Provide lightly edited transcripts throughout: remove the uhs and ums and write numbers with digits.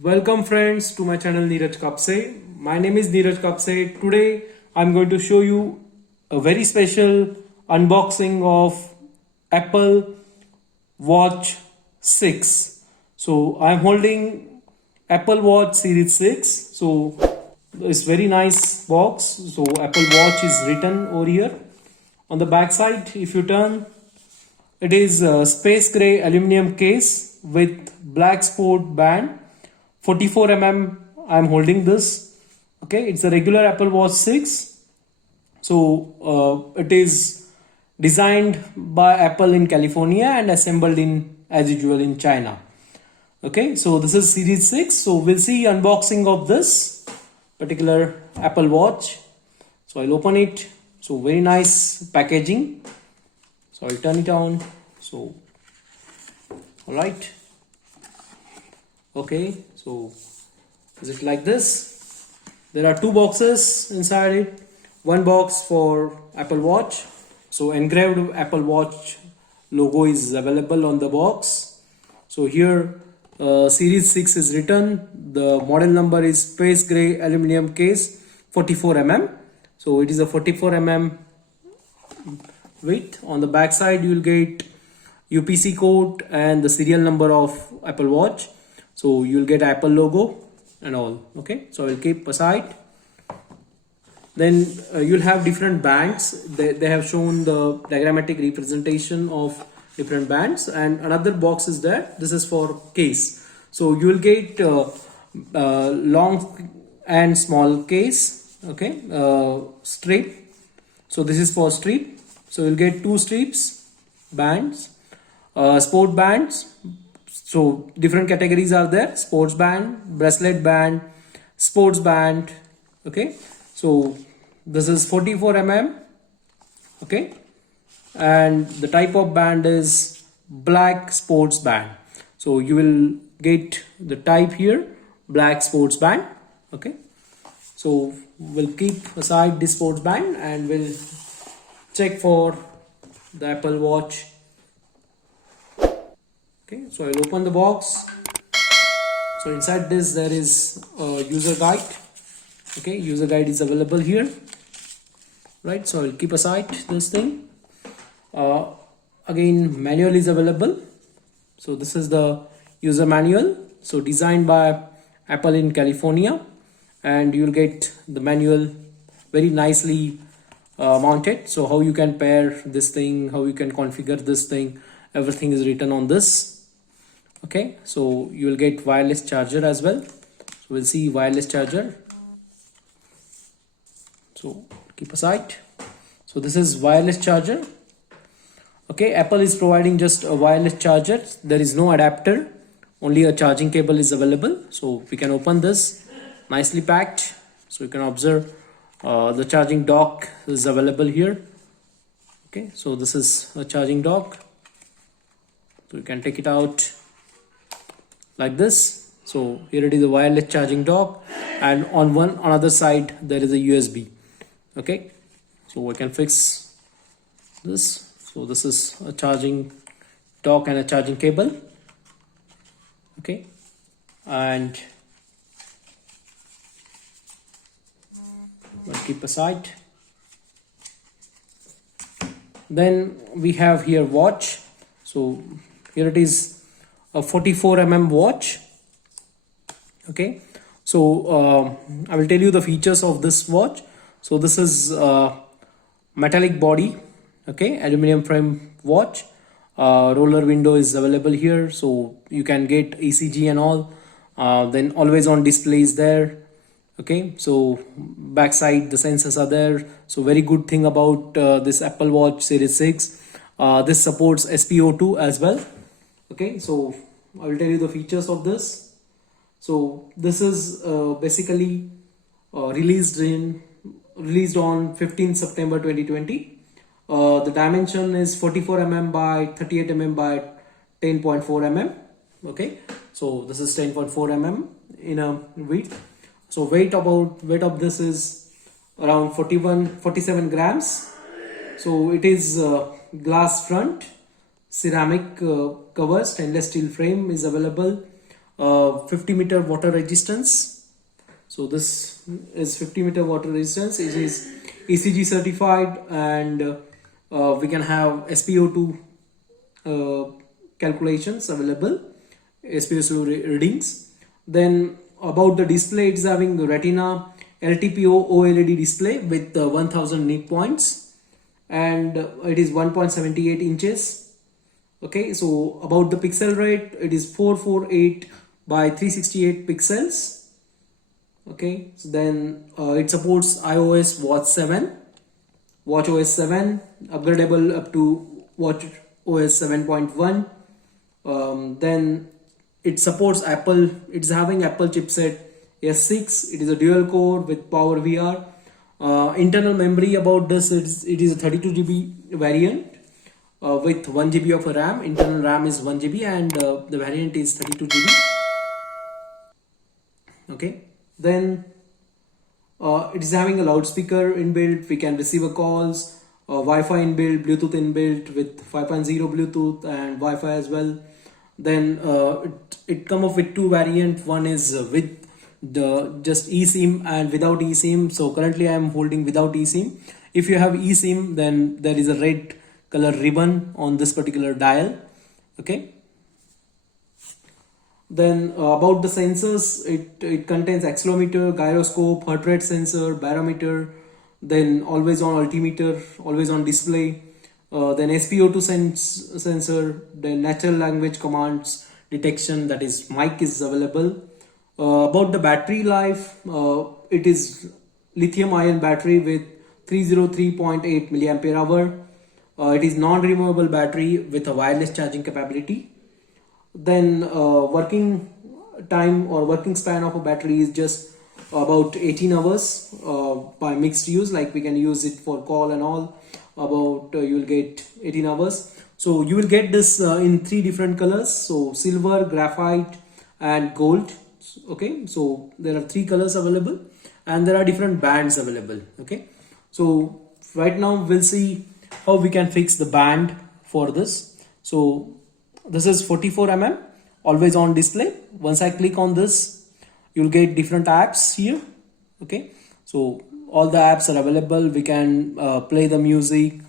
Welcome friends to my channel Niraj Kapase. My name is Niraj Kapase. Today I'm going to show you a very special unboxing of Apple Watch 6. So I'm holding Apple Watch Series 6. So it's very nice box. So Apple Watch is written over here. On the back side, if you turn, it is a space gray aluminum case with black sport band. 44 I'm holding this. Okay, it's a regular Apple Watch 6. So it is designed by Apple in California and assembled in, as usual, in China. Okay, so this is Series 6. So we'll see unboxing of this particular Apple Watch. So I'll open it. So very nice packaging. So I'll turn it on. So all right. Okay, so is it like this? There are two boxes inside it. One box for Apple Watch. So engraved Apple Watch logo is available on the box. So here Series 6 is written. The model number is space gray aluminum case 44 So it is a 44 weight. On the back side you will get UPC code and the serial number of Apple Watch. So you'll get Apple logo and all. Okay, so I'll keep aside. Then you'll have different bands. They have shown the diagrammatic representation of different bands, and another box is there. This is for case. So you will get long and small case. Okay, strip. So this is for strip. So you'll get two strips, bands, sport bands. So different categories are there: sports band, bracelet band, sports band. Okay, so this is 44 okay, and the type of band is black sports band. So you will get the type here, black sports band. Okay, so we'll keep aside this sports band and we'll check for the Apple Watch. Okay, so I'll open the box. So inside this there is a user guide. Okay, user guide is available here. Right, so I'll keep aside this thing. Again, manual is available. So this is the user manual. So designed by Apple in California, and you'll get the manual very nicely mounted. So how you can pair this thing, how you can configure this thing, everything is written on this. Okay, so you will get wireless charger as well. So we'll see wireless charger. So keep aside. So this is wireless charger. Okay, Apple is providing just a wireless charger. There is no adapter, only a charging cable is available. So we can open this, nicely packed. So you can observe the charging dock is available here. Okay, so this is a charging dock. So you can take it out like this. So here it is a wireless charging dock, and on another side there is a USB. Okay, so we can fix this. So this is a charging dock and a charging cable. Okay, and we'll keep aside. Then we have here watch. So here it is a 44 watch. Okay, so I will tell you the features of this watch. So this is metallic body. Okay, aluminum frame watch. Roller window is available here, so you can get ECG and all. Then always on display is there. Okay, so backside the sensors are there. So very good thing about this Apple Watch Series 6. This supports SpO2 as well. Okay, so I will tell you the features of this. So this is basically released on 15th September 2020. The dimension is 44 by 38 by 10.4 Okay, so this is 10.4 in a weight. So weight of this is around 47 grams. So it is glass front, ceramic cover, stainless steel frame is available. 50-meter water resistance. So this is 50-meter water resistance. It is ECG certified, and we can have SpO2 calculations available, SpO2 readings. Then about the display, it is having Retina LTPO OLED display with 1000 nit points, and it is 1.78 inches. Okay, so about the pixel rate, it is 448 by 368 pixels. Okay, so then it supports iOS watch OS 7, upgradable up to watch OS 7.1. Then it supports Apple. It's having Apple chipset S6. It is a dual core with Power VR. Internal memory about this, it is a 32 GB variant with 1 GB of RAM. Internal RAM is 1 GB, and the variant is 32 GB. Okay, then it is having a loudspeaker inbuilt. We can receive a calls, Wi-Fi inbuilt, Bluetooth inbuilt with 5.0 Bluetooth and Wi-Fi as well. Then it come up with two variant. One is with the just eSIM and without eSIM. So currently I am holding without eSIM. If you have eSIM, then there is a red color ribbon on this particular dial. Okay. Then about the sensors, it contains accelerometer, gyroscope, heart rate sensor, barometer, then always on altimeter, always on display, then SpO2 sensor, then natural language commands detection, that is mic is available. About the battery life, it is lithium ion battery with 303.8 milliampere hour. It is non-removable battery with a wireless charging capability. Then working time or working span of a battery is just about 18 hours by mixed use, like we can use it for call and all. About you will get 18 hours. So you will get this in three different colors, so silver, graphite and gold. Okay, so there are three colors available, and there are different bands available. Okay, so right now we'll see how we can fix the band for this. So this is 44 mm always on display. Once I click on this, you'll get different apps here. Okay, so all the apps are available. We can play the music.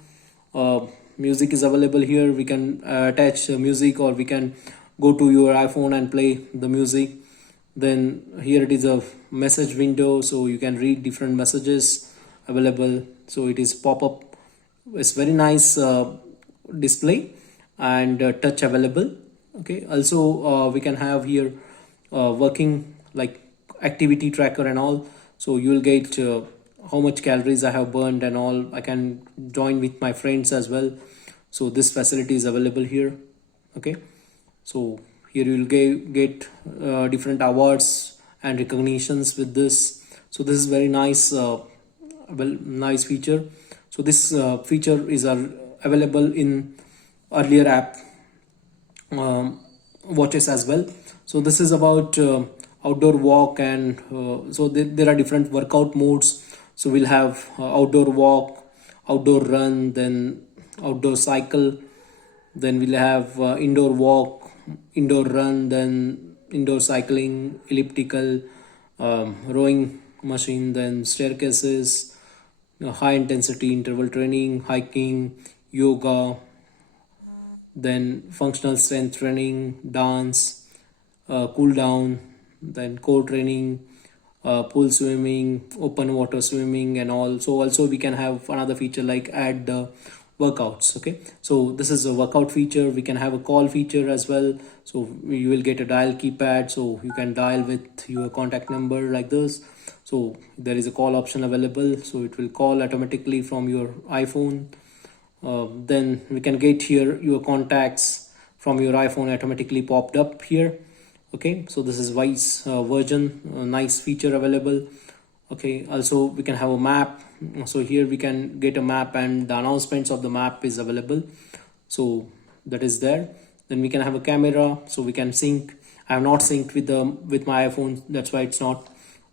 Music is available here. We can attach music, or we can go to your iPhone and play the music. Then here it is a message window, so you can read different messages available. So it is pop-up. It's very nice display, and touch available. Okay, also we can have here working like activity tracker and all. So you will get how much calories I have burned and all. I can join with my friends as well. So this facility is available here. Okay, so here you will get different awards and recognitions with this. So this is very nice, nice feature. So this feature is available in earlier app watches as well. So this is about outdoor walk, and so there are different workout modes. So we'll have outdoor walk, outdoor run, then outdoor cycle, then we'll have indoor walk, indoor run, then indoor cycling, elliptical, rowing machine, then staircases, high intensity interval training, hiking, yoga, then functional strength training, dance, cool down, then core training, pool swimming, open water swimming and all. So also we can have another feature like add the workouts. Okay, so this is a workout feature. We can have a call feature as well. So you will get a dial keypad, so you can dial with your contact number like this. So there is a call option available, so it will call automatically from your iPhone. Then we can get here your contacts from your iPhone automatically popped up here. Okay, so this is voice version, nice feature available. Okay, also we can have a map. So here we can get a map, and the announcements of the map is available, so that is there. Then we can have a camera, so we can sync. I have not synced with my iPhone, that's why it's not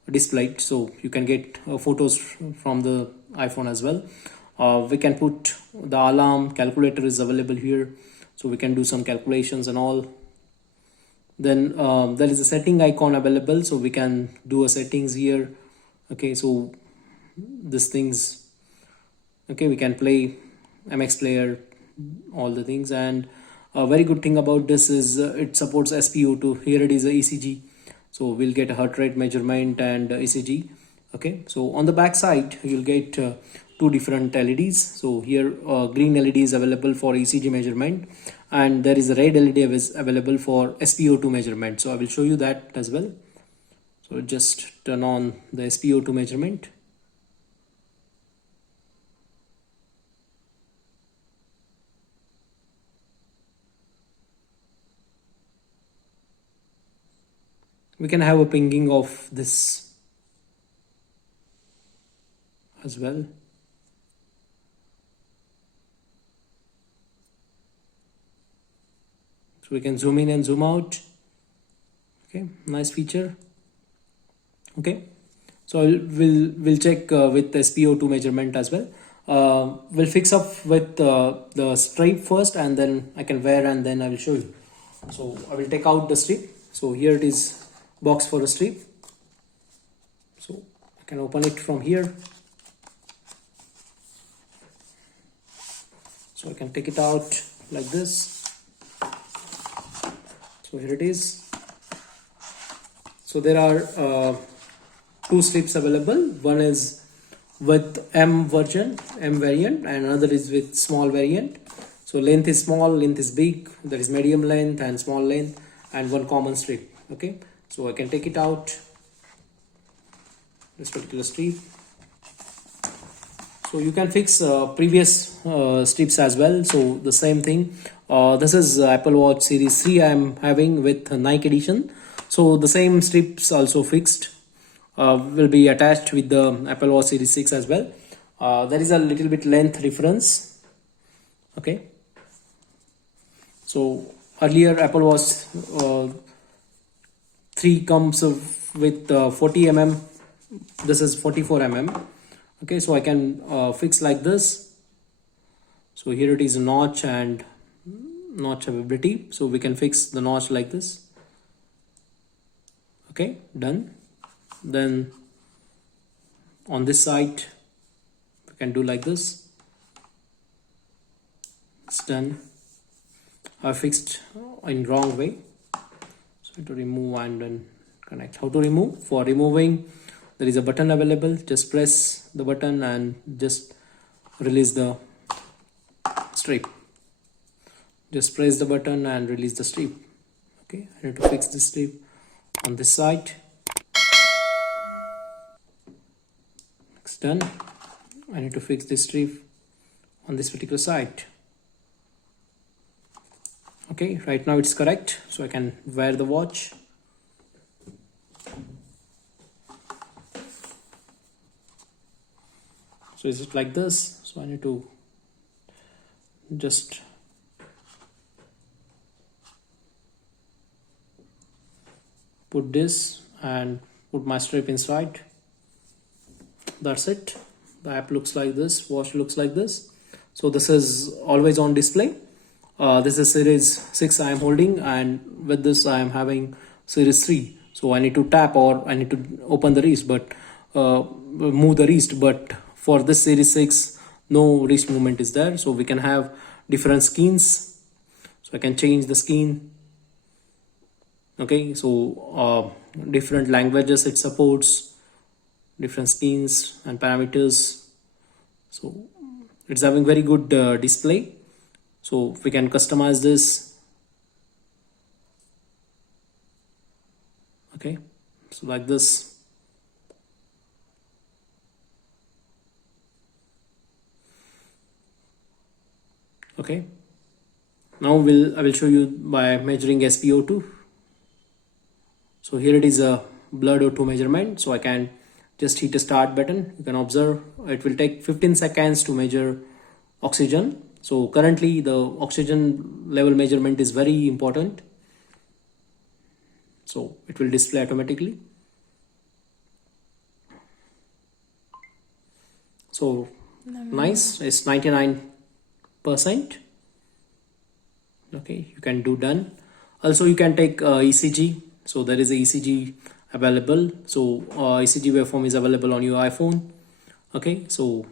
displayed. So you can get photos from the iPhone as well. We can put the alarm, calculator is available here, so we can do some calculations and all. Then there is a setting icon available, so we can do a settings here. Okay, so these things, okay, we can play MX player, all the things. And a very good thing about this is it supports SpO2. Here it is a ECG, so we'll get a heart rate measurement and ECG. Okay, so on the back side you'll get two different LEDs. So here green LED is available for ECG measurement, and there is a red LED is available for SpO2 measurement. So I will show you that as well. So just turn on the SpO2 measurement. We can have a pinging of this as well. So we can zoom in and zoom out. Okay, nice feature. Okay, so we'll check with the SpO2 measurement as well. We'll fix up with the stripe first, and then I can wear, and then I will show you. So I will take out the strip. So here it is, box for a strip. So I can open it from here. So I can take it out like this. So here it is. So there are two strips available. One is with M variant, and another is with small variant. So length is small, length is big, there is medium length and small length, and one common strip. Okay, so I can take it out, this particular strip. So you can fix previous strips as well. So the same thing. This is Apple Watch Series 3 I am having with Nike edition. So the same strips also fixed will be attached with the Apple Watch Series 6 as well. There is a little bit length difference. Okay. So earlier Apple Watch 3 comes with 40 mm. This is 44 mm. Okay, so I can fix like this. So here it is notch and notch availability. So we can fix the notch like this. Okay, done. Then on this side we can do like this. It's done. I fixed in wrong way. So to remove and then connect. How to remove? For removing, there is a button available. Just press the button and just release the strip. Just press the button and release the strip. Okay, I need to fix this strip on this side. It's done. I need to fix this strip on this particular side. Okay, right now it's correct, so I can wear the watch. So is it like this? So I need to just put this and put my strip inside. That's it. The app looks like this, watch looks like this. So this is always on display. This is Series 6 I am holding, and with this I am having Series 3. So I need to tap or I need to open the wrist, but move the wrist. But for this Series 6, no wrist movement is there. So we can have different skins. So I can change the skin. Okay, so different languages it supports, different skins and parameters. So it's having very good display. So we can customize this. Okay, so like this. Okay, now I will show you by measuring SpO2. So here it is a blood O2 measurement. So I can just hit a start button. You can observe it will take 15 seconds to measure oxygen. So currently the oxygen level measurement is very important. So it will display automatically. So nice, it's 99%. Okay, you can do done. Also you can take ECG. So there is a ECG available. So ECG waveform is available on your iPhone. Okay, so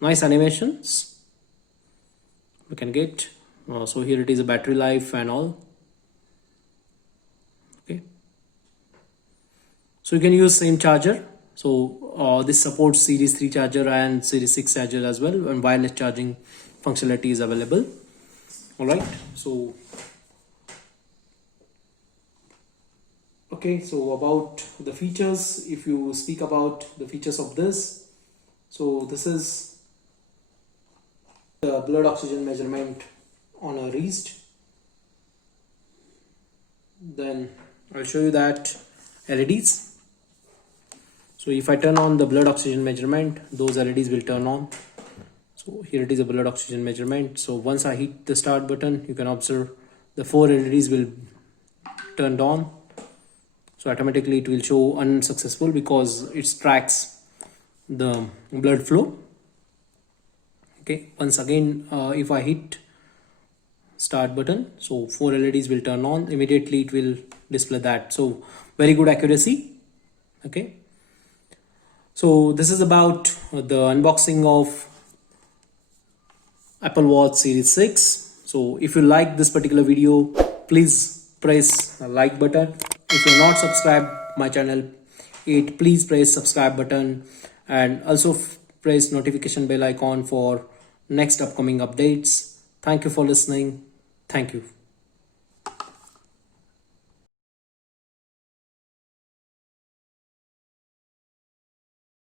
nice animations we can get. So here it is a battery life and all. Okay, so you can use same charger. So this supports series 3 charger and series 6 charger as well, and wireless charging functionality is available. All right, so okay, so about the features, if you speak about the features of this, so this is the blood oxygen measurement on a wrist. Then I'll show you that LEDs. So if I turn on the blood oxygen measurement, those LEDs will turn on. So here it is a blood oxygen measurement. So once I hit the start button, you can observe the 4 LEDs will turned on. So automatically it will show unsuccessful because it tracks the blood flow. Okay, once again if I hit start button, so 4 LEDs will turn on, immediately it will display that. So very good accuracy. Okay, so this is about the unboxing of Apple Watch Series 6. So if you like this particular video, please press the like button. If you're not subscribed my channel yet, please press subscribe button, and also press notification bell icon for next upcoming updates. Thank you for listening. Thank you.